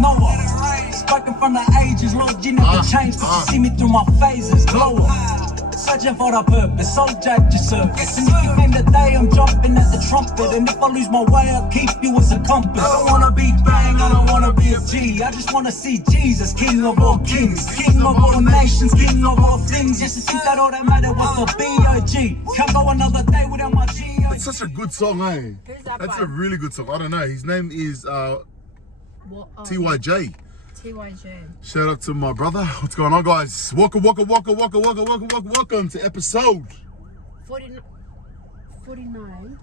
Noah. Spoken from the ages, Lord, you never change, but you see me through my phases, glower. Searching for the purpose, so judge your service. And if you claim the day, I'm jumping at the trumpet. And if I lose my way, I'll keep you as a compass. I don't wanna be bang, I don't wanna be a G. I just wanna see Jesus, King of all kings, King of all nations, King of all things. Yes, I think that all that matter was the B.O.G. Can't go another day without my G. That's such a good song, eh? Who's that That's by? a really good song. I don't know. His name is TYJ. TYJ. Shout out to my brother. What's going on, guys? Welcome to episode 49. 49,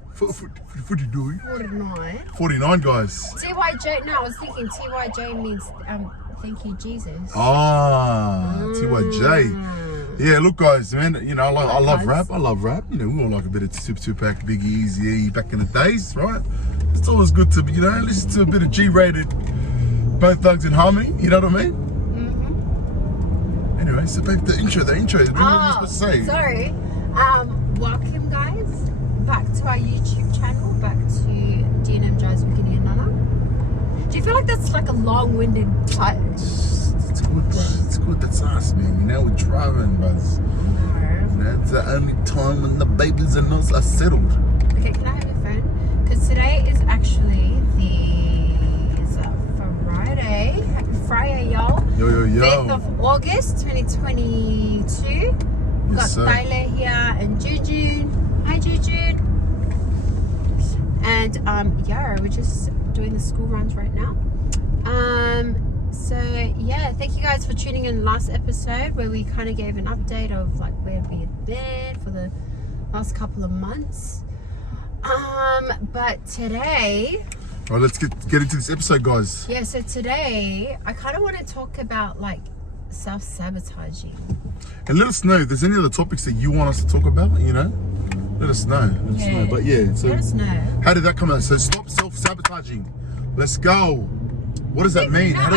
guys. TYJ. No, I was thinking TYJ means thank you, Jesus. TYJ. Yeah, look, guys, man. You know, I love rap. I love rap. You know, we all like a bit of Tupac, Biggie, Easy back in the days, right? It's always good to, you know, listen to a bit of G-rated. Both Thugs in Harmony, you know what I mean? Mm-hmm. Anyway, so babe, the intro. What are you supposed to say? Sorry. Welcome, guys, back to our YouTube channel, back to D&M Drives with Kini Nana. Do you feel like that's like a long-winded title? It's good. It's good. That's us, man. You know, we're driving, buzz. No. That's the only time when the babies and us are settled. Okay, can I have your phone? Because today is actually Friday, y'all. Yo. 5th of August, 2022. Yes, Got sir. Tyler here and Jujun. Hi, Jujun. And yeah, we're just doing the school runs right now. So yeah, thank you guys for tuning in last episode where we kind of gave an update of like where we had been for the last couple of months. But today. All right, let's get into this episode, guys. Yeah, so today I kind of want to talk about like self-sabotaging. And let us know if there's any other topics that you want us to talk about, you know? Let us know. But yeah, so let us know. How did that come out? So stop self-sabotaging. Let's go. What does that mean? How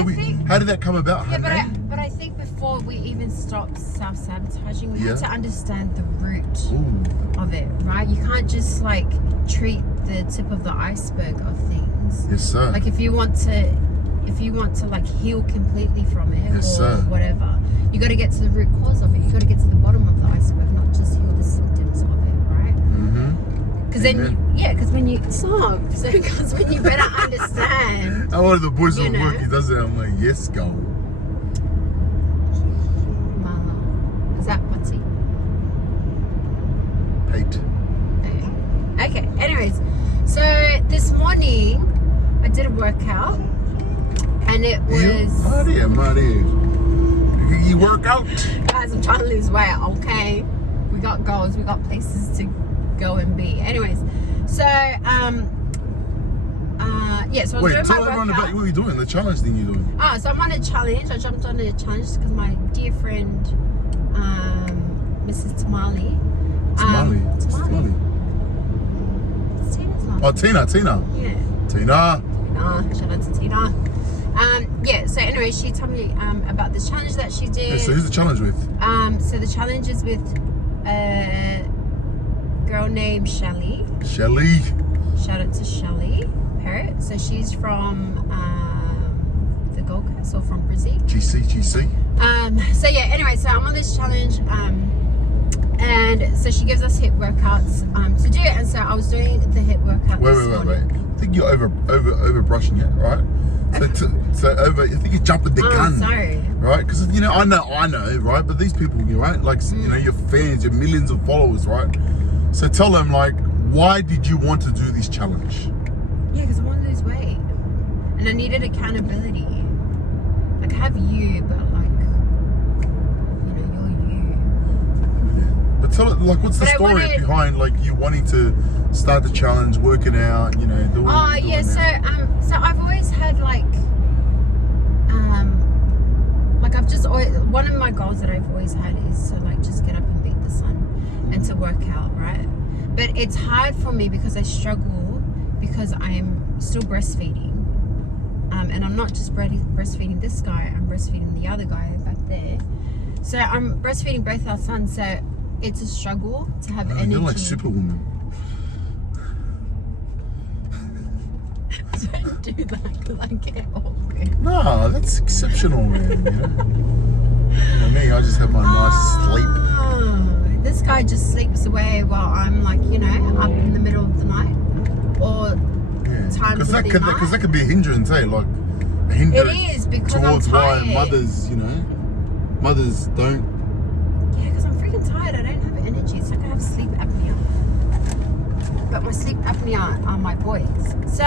did that come about? Yeah, but I think before we even stop self-sabotaging, we have to understand the root of it, right? You can't just like treat the tip of the iceberg of things. Yes, sir. Like if you want to like heal completely from it, whatever, you got to get to the root cause of it. You got to get to the bottom of the iceberg, not just heal the symptoms of it, right? Because because when you better understand. One of the boys at work, he does it. I'm like, yes, go. Mala, is that what's it? Pate. Okay. Anyways, so this morning I did a workout, and it was. Maria. You work out. Guys, I'm trying to lose weight. Okay, we got goals. We got places to go and be. Anyways, so yeah. So I was doing tell my everyone workout. about what you're doing. The challenge thing you're doing. So I'm on a challenge. I jumped on a challenge because my dear friend, Mrs. Tamale. Tamale. It's Tina's mom. Oh, Tina. Yeah. Tina. Shout out to Tina. Yeah, so anyway, she told me about this challenge that she did. Yeah, so who's the challenge with? So the challenge is with a girl named Shelly. Shelly. Shout out to Shelly Parrott. So she's from the Gold Coast or from Brizzy. GC. So yeah, anyway, so I'm on this challenge. And so she gives us HIIT workouts to do it, and so I was doing the HIIT workout. Wait. I think you're over brushing it, right? So I think you're jumping the gun. Sorry. Right? Because you know, I know, right? But these people, right? Like you know, your fans, your millions of followers, right? So tell them, like, why did you want to do this challenge? Yeah, because I want to lose weight, and I needed accountability. Like I have you, but like, you know, you're you. But tell it, like, what's the story behind like you wanting to start the challenge, working out, you know? Doing so I've always had like I've just always, one of my goals that I've always had is to like just get up and beat the sun and to work out, right? But it's hard for me because I struggle because I'm still breastfeeding, and I'm not just breastfeeding this guy, I'm breastfeeding the other guy back there. So I'm breastfeeding both our sons, so it's a struggle to have energy. You're like Superwoman. Don't do that because I get hungry. No, that's exceptional, man. You know? For me, I just have my nice sleep. This guy just sleeps away while I'm like, you know, up in the middle of the night or times of the night. Because that could be a hindrance, eh? Like a hindrance It is, because towards I'm why tired. mothers don't. Yeah, because I'm freaking tired. I don't have energy. It's like I have sleep apnea. But my sleep apnea are my boys. So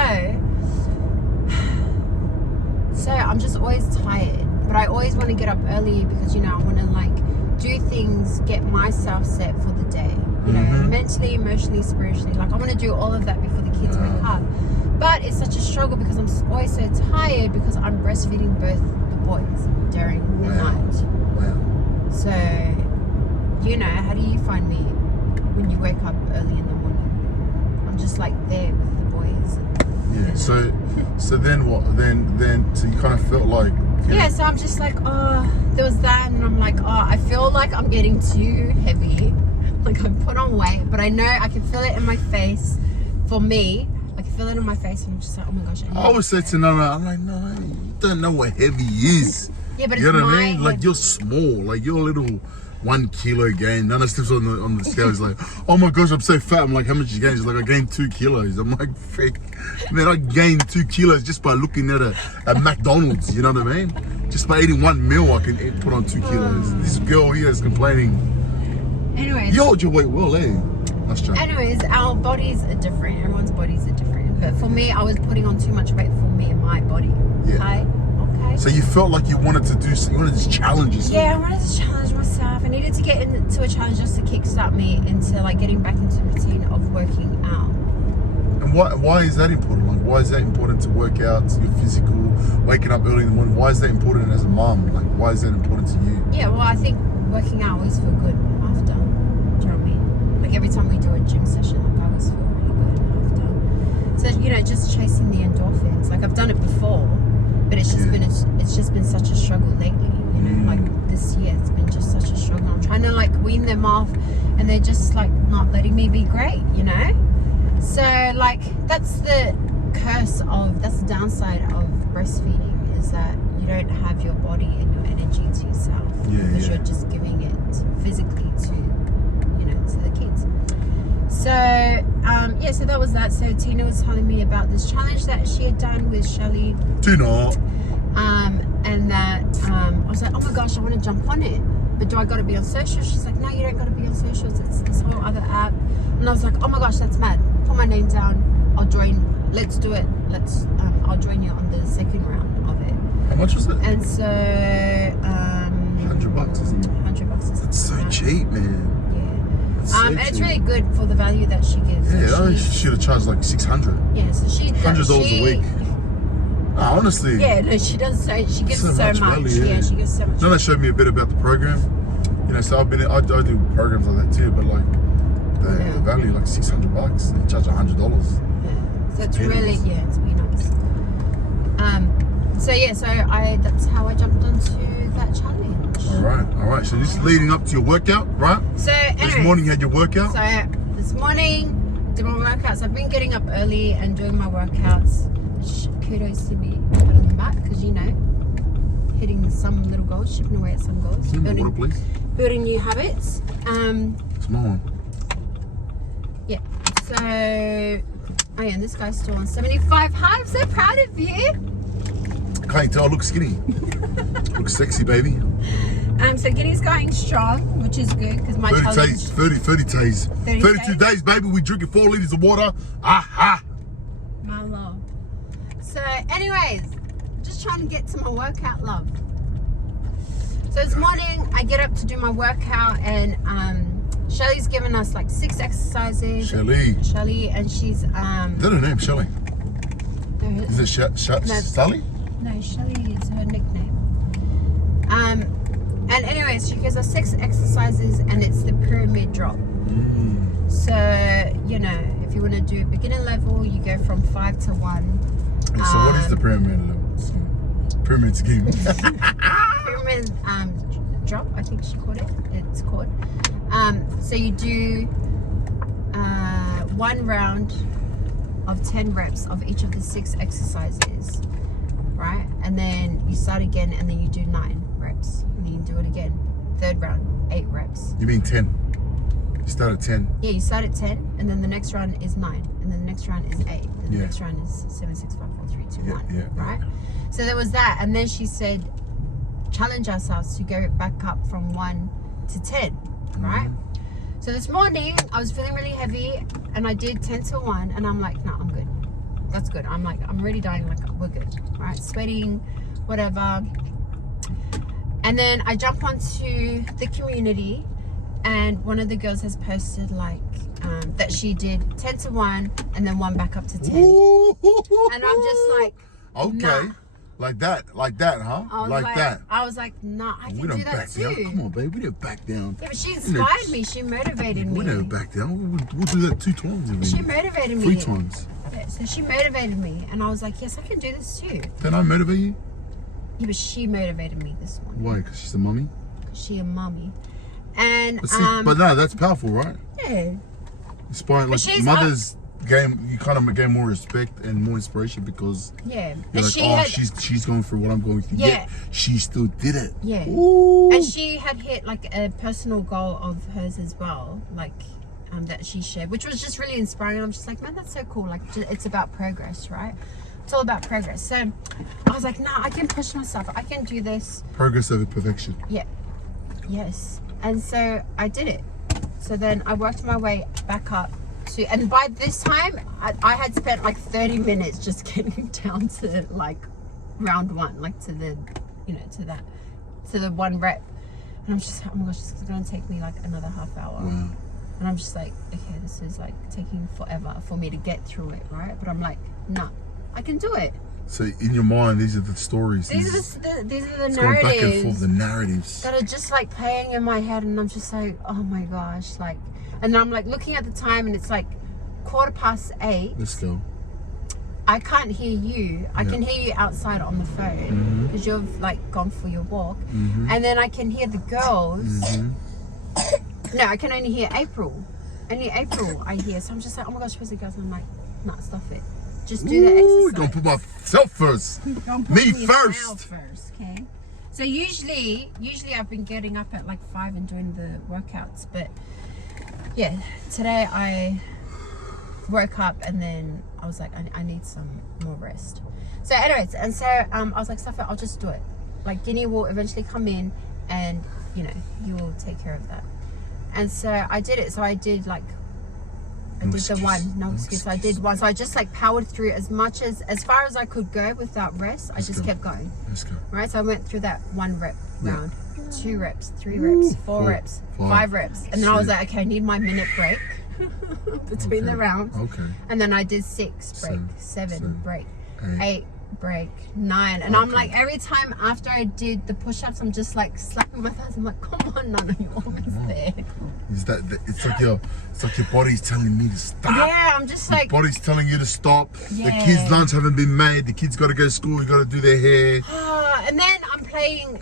I'm just always tired. But I always want to get up early because, you know, I want to like do things, get myself set for the day. You know, mentally, emotionally, spiritually. Like I want to do all of that before the kids wake up. But it's such a struggle because I'm always so tired because I'm breastfeeding both the boys during the night. Wow. So, you know, how do you find me when you wake up early in the morning? I'm just like there with the boys. Yeah. So then what? Then so you kind of felt like. Yeah, so I'm just like, oh, there was that, and I'm like, oh, I feel like I'm getting too heavy. Like I put on weight, but I know I can feel it in my face. For me, I can feel it in my face, and I'm just like, oh my gosh. I always say to Nana, I'm like, no, you don't know what heavy is. Yeah, but you it's know what I my mean? Like you're small, like you're a little 1 kilo gain. Nana steps on the scale. He's like, oh my gosh, I'm so fat. I'm like, how much you gained? She's like, I gained 2 kilos. I'm like, frick, man, I gained 2 kilos just by looking at a McDonald's. You know what I mean? Just by eating 1 meal, I can put on 2 kilos. This girl here is complaining. Anyways. You hold your weight well, eh? Nice job. Anyways, our bodies are different. Everyone's bodies are different. But for me, I was putting on too much weight for me and my body. Yeah. Okay. So you felt like you wanted to do something, you wanted to challenge yourself. Yeah, I wanted to challenge myself. I needed to get into a challenge just to kickstart me into like getting back into the routine of working out. And why is that important? Like, why is that important to work out, your physical, waking up early in the morning? Why is that important as a mom? Like, why is that important to you? Yeah, well, I think working out always feel good after. Do you know what I mean? Like every time we do a gym session, like I always feel really good after. So, you know, just chasing the endorphins. Like I've done it before, but it's just been such a struggle lately. You know, like this year it's been just such a struggle. I'm trying to like wean them off, and they're just like not letting me be great. You know. So like that's the downside of breastfeeding, is that you don't have your body and your energy to yourself, because you're just giving it physically to, you know, to the kids. So yeah, so that was that. So Tina was telling me about this challenge that she had done with Shelly. Tina. And that I was like, oh my gosh, I want to jump on it, but do I got to be on social? She's like, no, you don't got to be on socials. It's this whole other app. And I was like, oh my gosh, that's mad. Put my name down. I'll join. Let's do it. I'll join you on the second round of it. How much was it? And so $100, isn't it? $100. That's so cheap, man. Yeah. That's so It's cheap. really good for the value that she gives. Yeah, So I should have charged like $600. yeah, so she $100 a week. No, honestly. Yeah, no, she does. So she gives so much. Value, Yeah, she gives so much. Nana showed me a bit about the program. You know, so I do programs like that too, but like the value like $600. They charge $100. Yeah. So it's really, it's really nice. So yeah, so that's how I jumped onto that challenge. All right. So this is leading up to your workout, right? So anyway, this morning you had your workout. So this morning did my workouts. I've been getting up early and doing my workouts. Kudos to me, pat on the back, because you know, hitting some little goals, chipping away at some goals, Water, please. building new habits. Small one. Yeah. So, oh yeah, and this guy's still on 75 high. I'm so proud of you. Can't tell. I look skinny. Look sexy, baby. So Kini's going strong, which is good because my 30 challenge. days. 30 days. 32 days, baby. We drinking 4 liters of water. Aha. My love. So, anyways, just trying to get to my workout, love. So this morning I get up to do my workout, and Shelly's given us like 6 exercises. Shelly, and she's Is that her name, Shelly? No, Is it Sally? No, Shelly is her nickname. And anyways, she gives us 6 exercises, and it's the pyramid drop. So, you know, if you want to do beginner level, you go from 5 to 1. So what is the pyramid level? Pyramid scheme. Pyramid drop, I think she called it. It's called. So you do 1 round of 10 reps of each of the 6 exercises, right? And then you start again, and then you do 9 reps, and then you do it again. Third round, 8 reps. You mean 10? You start at 10. Yeah, you start at 10, and then the next round is 9, and then the next round is 8, and the Yeah. next round is 7, 6, 5, 4, 3, 2, Yeah, 1. yeah, right? So there was that, and then she said, challenge ourselves to go back up from 1 to 10, right? So this morning I was feeling really heavy, and I did 10 to 1, and I'm like, no, I'm good. That's good. I'm like, I'm already dying. Like, we're good, right? Sweating, whatever. And then I jump onto the community, and one of the girls has posted like that she did 10 to 1 and then 1 back up to 10. And I'm just like, okay, nah. like that, huh? I was Like that. I was like, nah, I We can don't do that back too. down. Come on, baby, we didn't back down. Yeah, but she inspired me. She motivated me. We never back down. We'll do that 2 times. She motivated me. 3 times. Yeah, so she motivated me, and I was like, yes, I can do this too. Then I motivate you? Yeah, but she motivated me this one. Why? Because she's a mummy? She a mummy. And But, see, but no, that's powerful, right? yeah. Inspiring, like she's mothers you kind of gain more respect and more inspiration because Yeah. you're And like, she oh, had, she's going through what I'm going through. Yeah. Yet she still did it. yeah. Ooh. And she had hit like a personal goal of hers as well, like that she shared, which was just really inspiring. I'm just like, man, that's so cool. Like, it's about progress, right? It's all about progress. So I was like, nah, I can push myself. I can do this. Progress over perfection. Yeah. Yes. And so I did it. So then I worked my way back up to, and by this time I had spent like 30 minutes just getting down to like round 1, like to the, you know, to the 1 rep. And I'm just like, oh my gosh, it's going to take me like another half hour. Wow. And I'm just like, okay, this is like taking forever for me to get through it, right? But I'm like, nah, I can do it. So in your mind, these are the stories. These are the it's going back and forth, narratives the narratives. that are just like playing in my head, and I'm just like, oh my gosh, like, and I'm like looking at the time, and it's like 8:15. Let's go. I can't hear you. I can hear you outside on the phone because you've like gone for your walk, and then I can hear the girls. No, I can only hear April. Only April I hear. So I'm just like, oh my gosh, where's the girls? And I'm like, nah, stuff it. Just do the Ooh, exercise. gonna put myself first. Don't put Me yourself first. first, okay? So usually I've been getting up at like 5 and doing the workouts, but yeah, today I woke up and then I was like, I need some more rest. So anyways, and so I was like, stuff it, I'll just do it. Like, Guinea will eventually come in, and you know, you will take care of that. And so I did it. So I did like, I did the 1. No excuse. I did 1. So I just like powered through as far as I could go without rest. I just kept going. Let's go. Right. So I went through that 1 rep round, 2 reps, 3 reps, 4 reps, 5 reps, and then I was like, okay, I need my minute break between the rounds. Okay. And then I did 6 break, 7 break, 8 break, 9, and I'm Okay. like, every time after I did the push-ups, I'm just like slapping my thighs. I'm like, come on, Nana, you're almost there. Is that it's like your body's telling me to stop. Yeah, I'm just like, Body's telling you to stop. The Yeah. kids' lunch haven't been made. The kids got to go to school. You got to do their hair. and then I'm playing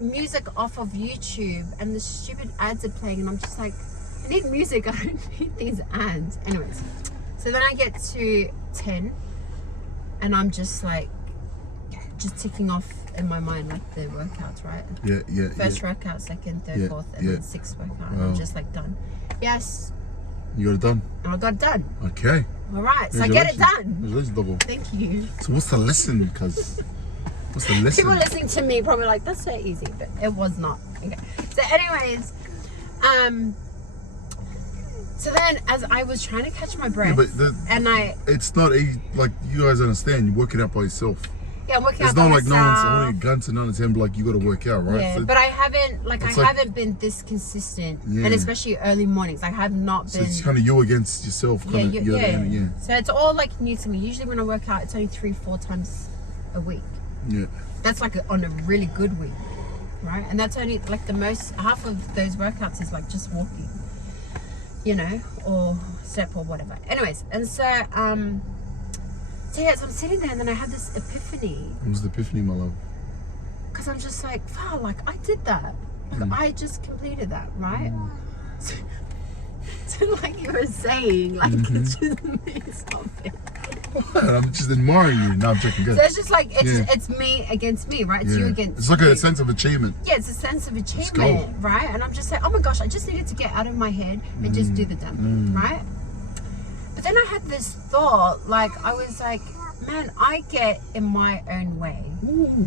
music off of YouTube, and the stupid ads are playing, and I'm just like, I need music. I don't need these ads. Anyways, so then I get to 10, and I'm just like, just ticking off in my mind like the workouts, right? Yeah. First workout, second, third, Yeah, fourth, and yeah. then 6th workout. And Wow. I'm just like done. Yes, You got it done. and I got it done. Okay. All right, so I get it done. Congratulations, double. Thank you. So what's the lesson? Cause what's the lesson? People listening to me probably like, that's so easy, but it was not. Okay. So anyways, so then as I was trying to catch my breath, and it's not like you guys understand. You work it out by yourself. I'm working out It's by not like no one's myself. holding a gun to none of them. Like you got to work out, right? Yeah, So, but I haven't, like, I it's like- haven't been this consistent, Yeah. and especially early mornings. I have not so been. it's kind of you against yourself. Yeah, Yeah. So it's all like new to me. Usually when I work out, it's only 3-4 times a week. Yeah. That's like on a really good week, right? And that's only like the most, half of those workouts is like just walking, you know, or step or whatever. Anyways, and so so yeah, so I'm sitting there, and then I had this epiphany, What was the epiphany, my love? because I'm just like, wow, like I did that. Like, I just completed that, right? So like you were saying, like it's just stop it. I'm just admiring you. No, I'm joking. Good. So it's just like, Yeah. it's me against me, right? It's you against It's like you. a sense of achievement. Yeah, it's a sense of go. achievement, right? And I'm just like, oh my gosh, I just needed to get out of my head and just do the damn thing, right? But then I had this thought, like, I was like, man, I get in my own way. Ooh.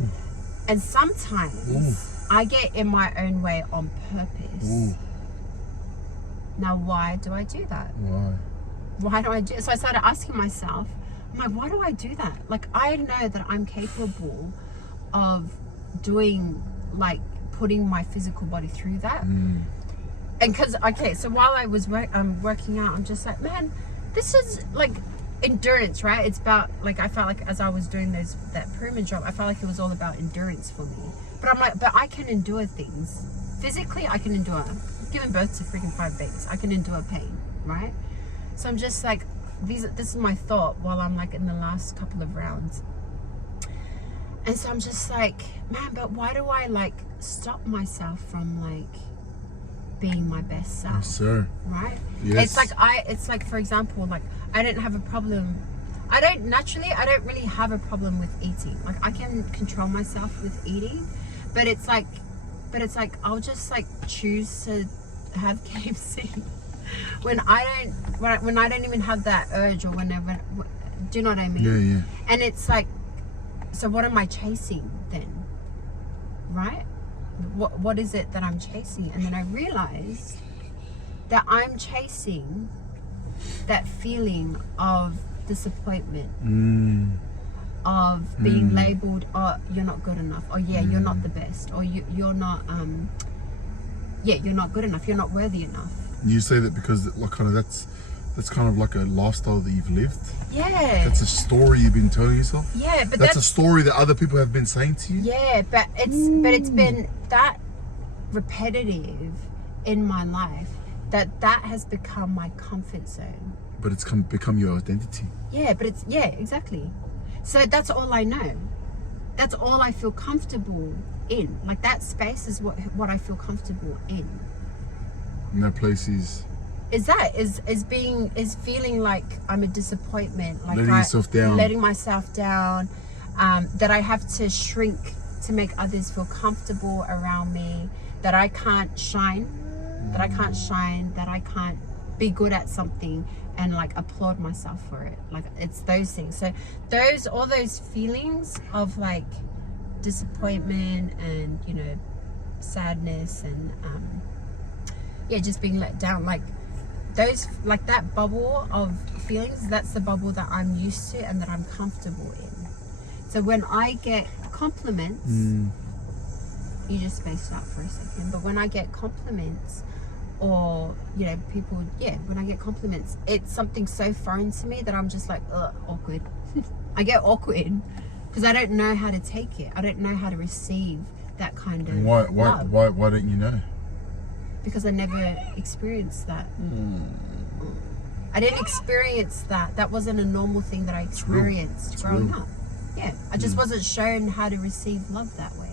And sometimes I get in my own way on purpose. Ooh. Now, why do I do that? Why? Why do I do it? So I started asking myself, I'm like, why do I do that? Like, I know that I'm capable of doing, like, putting my physical body through that. And because, okay, so while I was working out, I'm just like, man, this is like endurance, right? It's about, like, I felt like as I was doing that pyramid job, I felt like it was all about endurance for me. But I'm like, but I can endure things. Physically, I can endure. Giving birth to freaking 5 babies, I can endure pain, right? So I'm just like, this is my thought while I'm like in the last couple of rounds. And so I'm just like, man, but why do I like stop myself from like being my best self? Yes, sir. Right? Yes. It's like, for example, like I don't have a problem. I don't really have a problem with eating. Like I can control myself with eating, but it's like I'll just like choose to have KFC when I don't even have that urge, or whenever. Do you know what I mean? Yeah, yeah. And it's like, so what am I chasing then? Right? What is it that I'm chasing? And then I realized that I'm chasing that feeling of disappointment, of being labeled, oh, you're not good enough, or yeah, you're not the best, or you're not you're not good enough, you're not worthy enough. You say that because like kind of that's kind of like a lifestyle that you've lived. Yeah. That's a story you've been telling yourself. Yeah, but that's a story that other people have been saying to you. Yeah, but it's been that repetitive in my life that has become my comfort zone. But it's become your identity. Yeah, but exactly. So that's all I know. That's all I feel comfortable in. Like that space is what I feel comfortable in. And that place is feeling like I'm a disappointment, like letting myself down, that I have to shrink to make others feel comfortable around me, that I can't shine, that I can't be good at something and like applaud myself for it. Like it's those things. So all those feelings of like disappointment and, you know, sadness and just being let down, like those, like that bubble of feelings, that's the bubble that I'm used to and that I'm comfortable in. So when I get compliments, you just spaced out for a second, but when I get compliments, or, you know, people, when I get compliments, it's something so foreign to me that I'm just like, awkward. I get awkward because I don't know how to take it. I don't know how to receive that kind of love. Why don't you know? Because I never experienced that. I didn't experience that. That wasn't a normal thing that I experienced growing up. Yeah, I just wasn't shown how to receive love that way.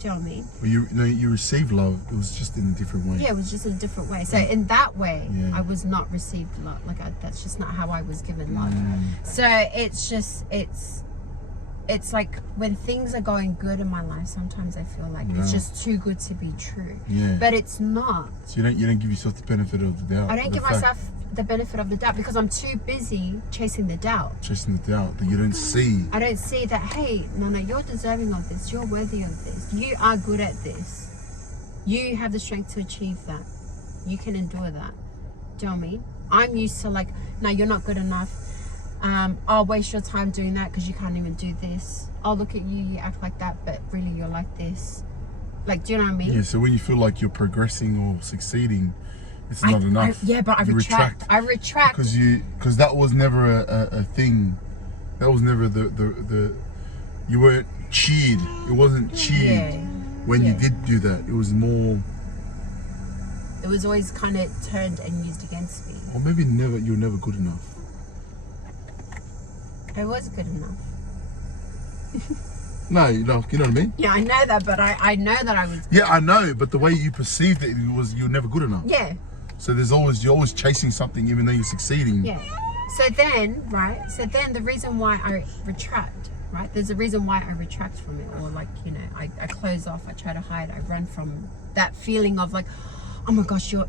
Do you know what I mean? Well, you received love. It was just in a different way. Yeah, it was just in a different way. So in that way, I was not received love. Like that's just not how I was given love. So it's like when things are going good in my life, sometimes I feel like it's just too good to be true. Yeah. But it's not. So you don't give yourself the benefit of the doubt. I don't give myself the benefit of the doubt because I'm too busy chasing the doubt. Chasing the doubt that you don't see. I don't see that, hey, Nana, you're deserving of this. You're worthy of this. You are good at this. You have the strength to achieve that. You can endure that. Do you know what I mean? I'm used to like, no, you're not good enough. I'll waste your time doing that because you can't even do this. I'll look at you, you act like that, but really you're like this. Like, do you know what I mean? Yeah, so when you feel like you're progressing or succeeding, it's not enough. But I retract. I retract. Because that was never a thing. That was never the you weren't cheered. It wasn't cheered when you did do that. It was more. It was always kind of turned and used against me. Or maybe you were never good enough. I was good enough. No, you know what I mean? Yeah, I know that, but I know that I was good. Yeah, I know, but the way you perceived it was you're never good enough. Yeah. So you're always chasing something even though you're succeeding. Yeah. So then, right? So then the reason why I retract, right? There's a reason why I retract from it, or like, you know, I close off, I try to hide, I run from that feeling of like, oh my gosh, you're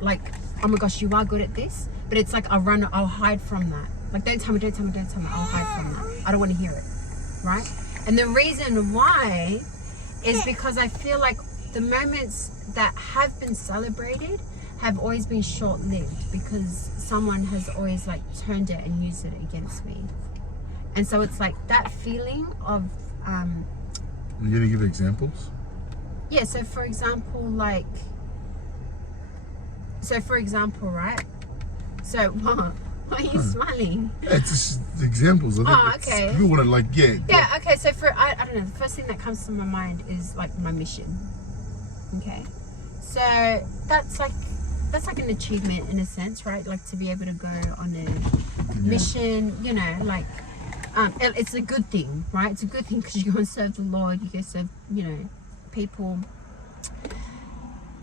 like, oh my gosh, you are good at this. But it's like I'll hide from that. Like, don't tell me, don't tell me, don't tell me. I'll hide from that. I don't want to hear it, right? And the reason why is because I feel like the moments that have been celebrated have always been short-lived, because someone has always like turned it and used it against me. And so it's like that feeling of You're gonna give examples? yeah, so for example, right? So why are you smiling? Yeah, it's just examples. Okay. People want to like, Yeah, okay, so I don't know, the first thing that comes to my mind is like my mission. Okay. So that's like an achievement in a sense, right? Like to be able to go on a mission, you know, like it's a good thing, right? It's a good thing because you go and serve the Lord, you go serve, you know, people.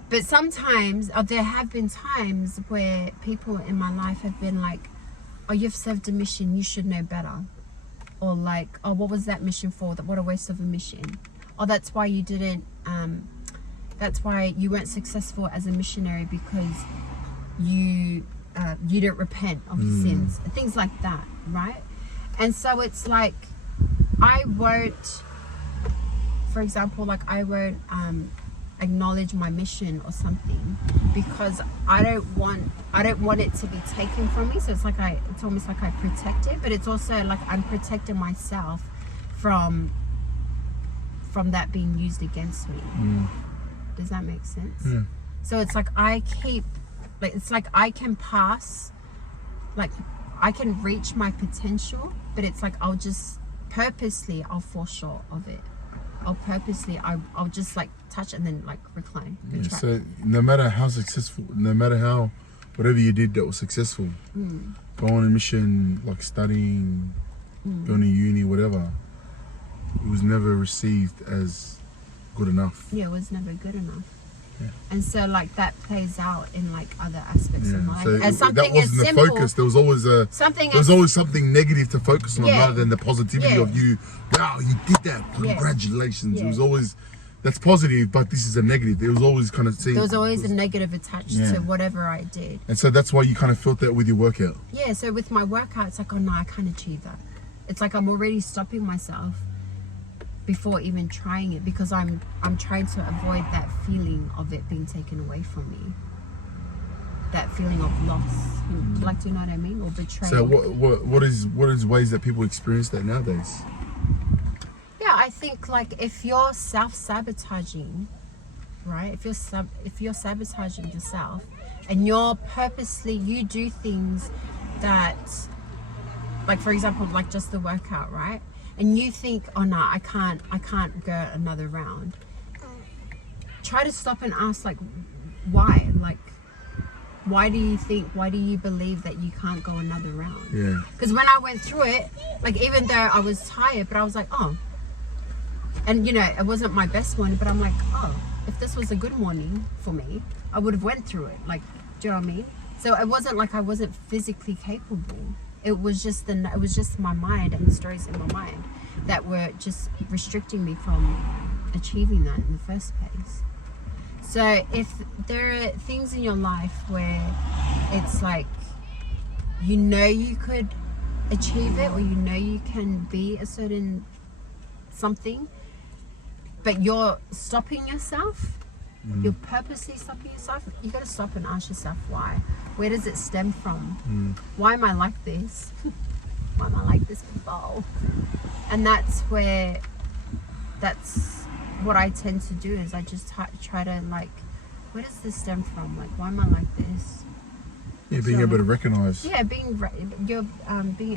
But sometimes, there have been times where people in my life have been like, oh, you've served a mission, you should know better. Or like, oh, what was that mission for? What a waste of a mission. Or that's why you didn't, that's why you weren't successful as a missionary, because you didn't repent of your sins. Things like that, right? And so it's like, I won't, for example, like I won't acknowledge my mission or something, because I don't want it to be taken from me. So it's like it's almost like I protect it, but it's also like I'm protecting myself from that being used against me. Does that make sense? So it's like it's like I can pass, like I can reach my potential, but it's like I'll fall short of it. I'll just like touch and then like recline. Yeah, so no matter how successful, whatever you did that was successful, going on a mission, like studying, going to uni, whatever, it was never received as good enough. Yeah, it was never good enough. Yeah. And so like that plays out in like other aspects of life. So As something that wasn't as simple, the focus. There was always something negative to focus on, rather than the positivity of you. Wow, you did that! Congratulations! It was always, that's positive, but this is a negative. There was always kind of there was always a negative attached to whatever I did. And so that's why you kind of felt that with your workout. Yeah. So with my workout, it's like, oh no, I can't achieve that. It's like I'm already stopping myself before even trying it, because I'm trying to avoid that feeling of it being taken away from me, that feeling of loss, like, do you know what I mean, or betrayal. So what is ways that people experience that nowadays? Yeah, I think like if you're self-sabotaging, right, if you're sabotaging yourself and you do things that, like for example, like just the workout, right? And you think, oh no, I can't go another round. Try to stop and ask, like, why? Like, why do you believe that you can't go another round? Yeah. Because when I went through it, like even though I was tired, but I was like, oh. And you know, it wasn't my best morning, but I'm like, oh, if this was a good morning for me, I would have went through it. Like, do you know what I mean? So it wasn't like I wasn't physically capable. It was just my mind and the stories in my mind that were just restricting me from achieving that in the first place. So if there are things in your life where it's like, you know you could achieve it, or you know you can be a certain something, but you're stopping yourself, you're purposely stopping yourself, you got to stop and ask yourself why. Where does it stem from? Why am I like this? Why am I like this before? And that's what I tend to do, is I just try to like, where does this stem from? Like, why am I like this? Yeah, being able to recognize. Yeah, being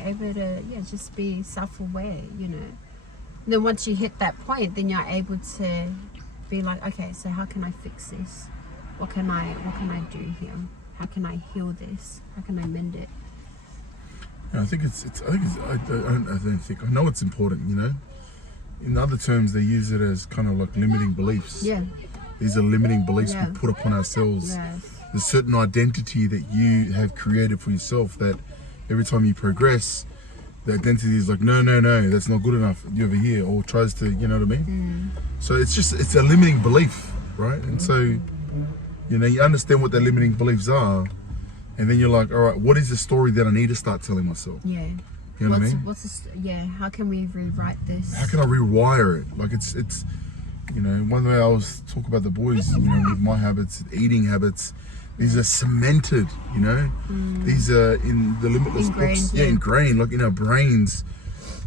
able to just be self-aware, you know. And then once you hit that point, then you're able to be like, okay, so how can I fix this? What can I do here? How can I heal this? How can I mend it? Yeah, I know it's important, you know. In other terms, they use it as kind of like limiting beliefs. Yeah. These are limiting beliefs we put upon ourselves. Yes. The certain identity that you have created for yourself that every time you progress, the identity is like, no, that's not good enough. You're over here, or tries to, you know what I mean? So it's a limiting belief, right? And so, you know, you understand what the limiting beliefs are, and then you're like, all right, what is the story that I need to start telling myself? Yeah. You know what I mean? What's this? Yeah. How can we rewrite this? How can I rewire it? Like it's, you know, one way I was talk about the boys, you know, with my habits, eating habits. These are cemented, you know. These are in the limitless box, ingrained, like in our brains.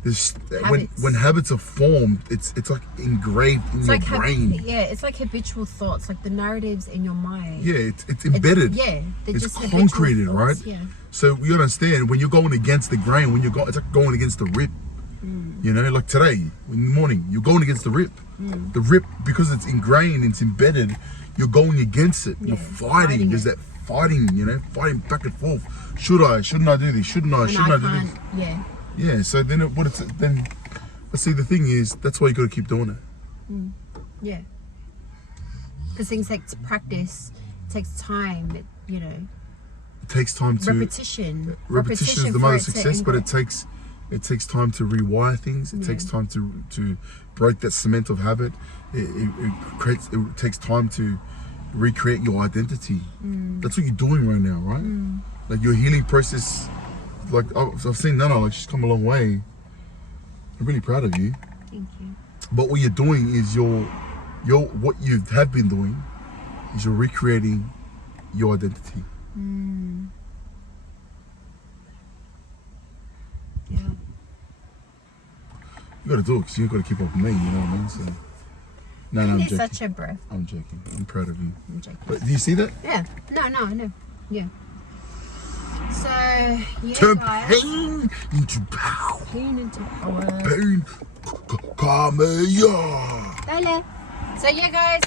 This when habits are formed, it's like engraved in your brain. It's like habitual thoughts, like the narratives in your mind. Yeah, it's embedded. It's just concreted, right? Yeah. So you understand when you're going against the grain, it's like going against the rip. You know, like today in the morning, you're going against the rip. The rip, because it's ingrained, it's embedded. You're going against it. You're fighting. There's that fighting, you know, fighting back and forth. Should I? Shouldn't I do this? Shouldn't I? Shouldn't I do this? Yeah. Yeah. So then, but see, the thing is, that's why you got to keep doing it. Yeah. Because things take practice, it takes time. You know. It takes time to repetition. Repetition is the mother of success, but it takes time to rewire things. It takes time to break that cement of habit. It takes time to recreate your identity. That's what you're doing right now, right? Like your healing process. Like I've seen Nana, like she's come a long way. I'm really proud of you. Thank you. But what you're doing is what you have been doing is you're recreating your identity. Yeah. You gotta do it because you gotta keep up with me, you know what I mean? So, no, I'm joking. Such a breath. I'm joking. I'm proud of you. I'm joking. But do you see that? Yeah. No. Yeah. So, yeah, Turn guys. pain into power. Pain into power. Pain, Dale. So, yeah, guys,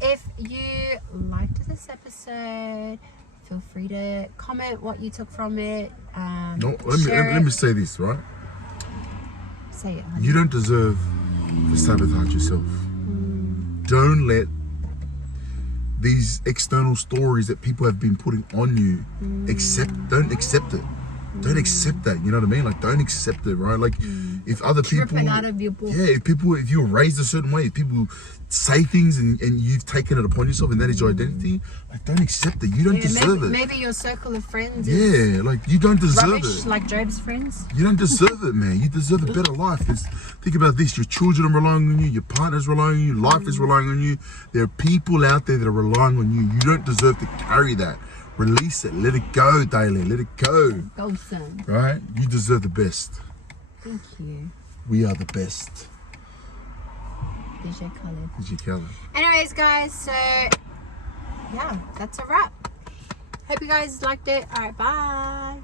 if you liked this episode, feel free to comment what you took from it. No, let me say this, right? Say it, honey. You don't deserve to sabotage yourself. Don't let these external stories that people have been putting on you don't accept it. Don't accept that, you know what I mean? Like, don't accept it, right? Like, if other people, Tripping out of your book. yeah, if you were raised a certain way, if people say things and you've taken it upon yourself and that is your identity, like, don't accept it. You don't deserve it. Maybe your circle of friends is like, you don't deserve rubbish, it. like Job's friends. You don't deserve it, man. You deserve a better life. Think about this. Your children are relying on you. Your partner's relying on you. Life is relying on you. There are people out there that are relying on you. You don't deserve to carry that. Release it. Let it go, Daily. Let it go. Go, son. Right? You deserve the best. Thank you. We are the best. DJ Khaled. Anyways, guys, so yeah, that's a wrap. Hope you guys liked it. All right, bye.